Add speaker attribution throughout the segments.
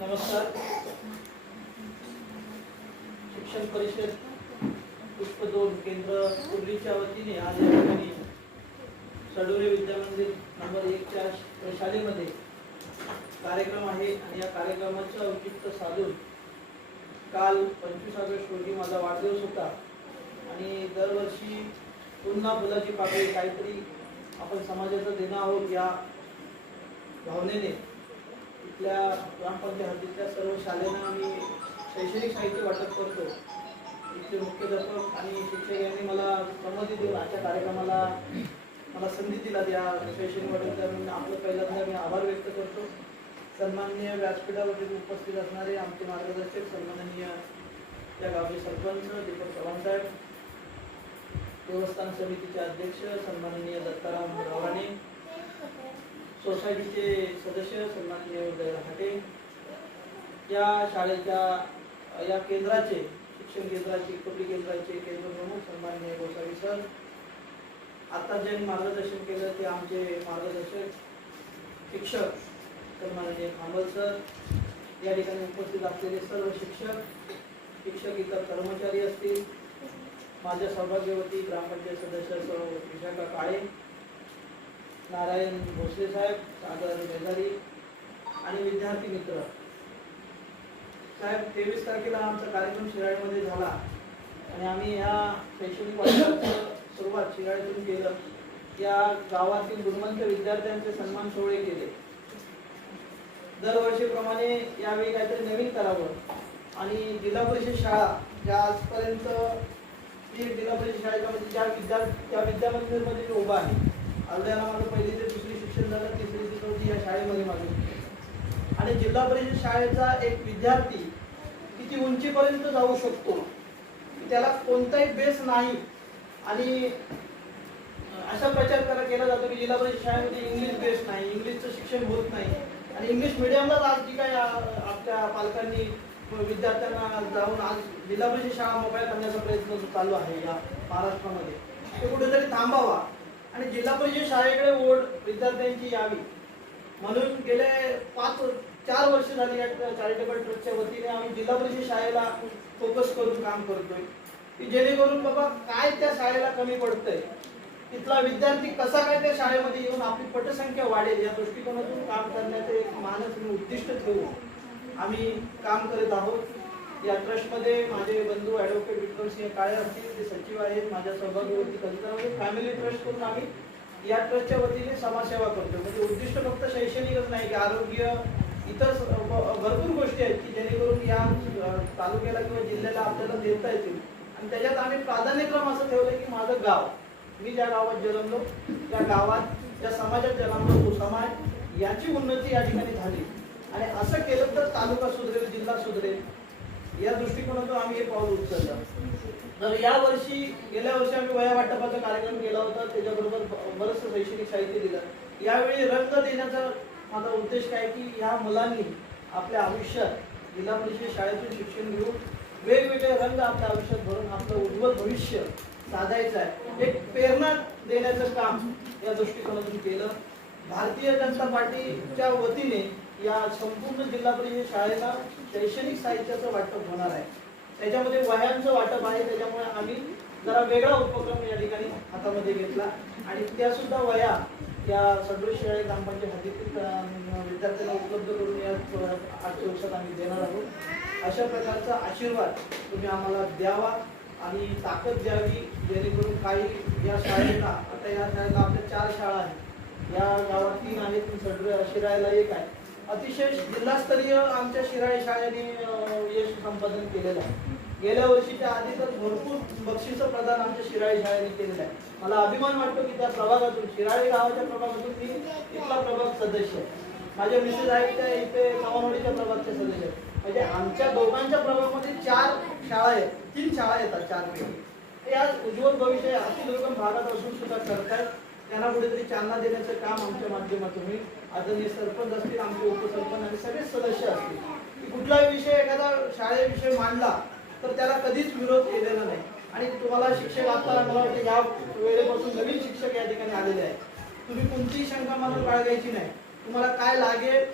Speaker 1: नमस्कार. शिक्षण परिषद पुष्प दोन केंद्र कुर्लीच्या वतीने आज या ठिकाणी सडोरे विद्यामंदिर नंबर एकच्या शाळेमध्ये कार्यक्रम आहे आणि या कार्यक्रमाचं औचित्य साधून काल पंचवीस ऑगस्ट रोजी माझा वाढदिवस होता आणि दरवर्षी पुन्हा फुलाची पाकळी काहीतरी आपण समाजाचं देणं आहोत या भावनेने इथल्या ग्रामपंचायत हद्दीतल्या सर्व शाळांना आम्ही शैक्षणिक साहित्य वाटप करतो. इथले मुख्याध्यापक आणि शिक्षक यांनी मला संमती देऊन आजच्या कार्यक्रमाला मला संधी दिला त्या शैक्षणिक वाटप म्हणून आपलं पहिल्यांदा मी आभार व्यक्त करतो. सन्माननीय व्यासपीठावरील उपस्थित असणारे आमचे मार्गदर्शक सन्माननीय त्या गावचे सरपंच दीपक चव्हाण साहेब देवस्थान समितीचे अध्यक्ष सन्माननीय दत्ताराम गव्हाणे सोसायटीचे सदस्य सन्मान्य उदय रहाटे. या शाळेच्या या केंद्राचे शिक्षण केंद्राचे कुटली केंद्राचे केंद्र प्रमुख सन्मान्य गोसावी सर. आता जे मार्गदर्शन केलं ते आमचे मार्गदर्शक शिक्षक सन्माननीय खांबल सर. या ठिकाणी उपस्थित असलेले सर्व शिक्षक शिक्षक इतर कर्मचारी असतील. माझ्या सौभाग्यवती ग्रामपंचायत सदस्य सर्व विशाखा काळे. नारायण भोसले साहेब सागर मेघारी आणि विद्यार्थी मित्र. साहेब तेवीस तारखेला आमचा कार्यक्रम शिराळीमध्ये झाला आणि आम्ही ह्या शैक्षणिक वर्षाचं सुरुवात शिराळीतून केलं. या गावातील गुणवंत विद्यार्थ्यांचे सन्मान सोहळे केले. दरवर्षीप्रमाणे यावेळी काहीतरी नवीन करावं आणि जिल्हा परिषद शाळा ज्या आजपर्यंत जिल्हा परिषद शाळेमध्ये ज्या विद्या त्या विद्यामंदिरमध्ये उभा आहे अवड्याला माझं पहिली ते दुसरी शिक्षण झालं तिसरी ते चौथी या शाळेमध्ये माझं. आणि जिल्हा परिषद शाळेचा एक विद्यार्थी किती उंचीपर्यंत जाऊ शकतो त्याला कोणताही बेस नाही. आणि असा प्रचार करा केला जातो की जिल्हा परिषद शाळेमध्ये इंग्लिश बेस नाही इंग्लिशचं शिक्षण होत नाही. आणि इंग्लिश मिडियमलाच आज जी काय आपल्या पालकांनी विद्यार्थ्यांना जाऊन आज जिल्हा परिषद शाळा मोबाईल करण्याचा प्रयत्न चालू आहे या महाराष्ट्रामध्ये. ते कुठेतरी थांबावा. आणि जिल्हा परिषद शाळेकडे ओढ विद्यार्थ्यांची यावी. म्हणून गेले पाच चार वर्ष झाली या चॅरिटेबल ट्रस्टच्या वतीने आम्ही जिल्हा परिषद शाळेला फोकस करून काम करतोय. की जेणेकरून बाबा काय त्या शाळेला कमी पडतंय? तिथला विद्यार्थी कसा काय त्या शाळेमध्ये येऊन आपली पटसंख्या वाढेल? या दृष्टिकोनातून काम करण्याचं एक मानस उद्दिष्ट ठेवून आम्ही काम करत आहोत. या ट्रस्टमध्ये माझे बंधू विक्रम सिंह काळे असतील ते सचिव आहेत माझ्या सहभागीवरती कधी फॅमिली ट्रस्ट करून आम्ही या ट्रस्टच्या वतीने समाजसेवा करतो म्हणजे उद्दिष्ट फक्त शैक्षणिकच नाही की आरोग्य इतर भरपूर गोष्टी आहेत की जेणेकरून या तालुक्याला किंवा जिल्ह्याला आपल्याला देता येतील. आणि त्याच्यात आम्ही प्राधान्यक्रम असं ठेवलं की माझं गाव मी ज्या गावात जन्मलो त्या गावात ज्या समाजात जन्मलो तो समाज याची उन्नती या ठिकाणी झाली. आणि असं केलं तर तालुका सुधरेल जिल्हा सुधरेल. या दृष्टिकोनातून आम्ही हे पाऊल उचललं. तर या वर्षी गेल्या वर्षी आम्ही वया वाटपाचा कार्यक्रम केला होता त्याच्याबरोबर ब- बरंचसं शैक्षणिक साहित्य दिलं. यावेळी रंग देण्याचा माझा उद्देश काय की ह्या मुलांनी आपल्या आयुष्यात जिल्हा परिषद शाळेतून शिक्षण घेऊन वेगवेगळे रंग आपल्या आयुष्यात भरून आपलं उज्ज्वल भविष्य साधायचं आहे. एक प्रेरणा देण्याचं काम या दृष्टिकोनातून केलं. भारतीय जनता पार्टीच्या वतीने या संपूर्ण जिल्हा परिषद शाळेला शैक्षणिक साहित्याचं वाटप होणार आहे. त्याच्यामध्ये वह्यांचं वाटप आहे. त्याच्यामुळे आम्ही जरा वेगळा उपक्रम या ठिकाणी हातामध्ये घेतला. आणि त्या सुद्धा वया या सदृश शाळे ग्रामपंचायत हद्दीतील विद्यार्थ्यांना उपलब्ध करून या आठ दिवसात आम्ही देणार आहोत. अशा प्रकारचा आशीर्वाद तुम्ही आम्हाला द्यावा आणि ताकद द्यावी जेणेकरून काही या शाळेला आता या शाळेला आपल्या चार शाळा आहेत. या गावात तीन आहेत सडर शिराळ्याला एक आहे. अतिशय जिल्हास्तरीय आमच्या शिराळे शाळेने यश संपादन केलेलं आहे. गेल्या वर्षीच्या आधी तर भरपूर बक्षिसं प्रदान आमच्या शिराळे शाळेने केलेलं आहे. मला अभिमान वाटतो की त्या प्रभागातून शिराळे गावाच्या प्रभागातून मी इथला प्रभाग सदस्य आहे. माझ्या मिसेस आहेत त्या इथे नवामोडीच्या प्रभागचे सदस्य आहेत. म्हणजे आमच्या दोघांच्या प्रभागामध्ये चार शाळा आहेत. तीन शाळा येतात चार पैकी. ते आज उज्ज्वल भविष्य अतिदुर्गम भागात असून सुद्धा करतायत. त्यांना कुठेतरी चालना देण्याचं काम आमच्या माध्यमातून होईल. आदरणीय सरपंच असतील आमचे उपसरपंच आणि सगळे सदस्य असतील. की कुठलाही विषय एखादा शाळेविषय मांडला तर त्याला कधीच विरोध केलेला नाही. आणि तुम्हाला शिक्षक आता मला वाटतं या वेळेपासून नवीन शिक्षक या ठिकाणी आलेले आहेत. तुम्ही कोणतीही शंका मात्र बाळगायची नाही. तुम्हाला काय लागेल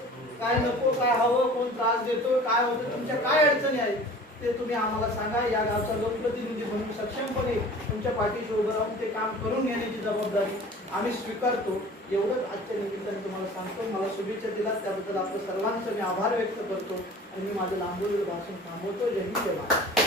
Speaker 1: काय नको काय हवं कोण त्रास देतो काय होतं तुमच्या काय अडचणी आहेत ते तुम्ही आम्हाला सांगा या गावचा लोकप्रतिनिधी म्हणून सक्षमपणे तुमच्या पाठीशी उभं राहून ते काम करून घेण्याची जबाबदारी आम्ही स्वीकारतो. एवढंच आजच्या निमित्ताने तुम्हाला सांगतो. मला शुभेच्छा दिला त्याबद्दल आपलं सर्वांचं मी आभार व्यक्त करतो. आणि मी माझं लांबवलेलं भाषण थांबवतो. जय हिंद जय महाराष्ट्र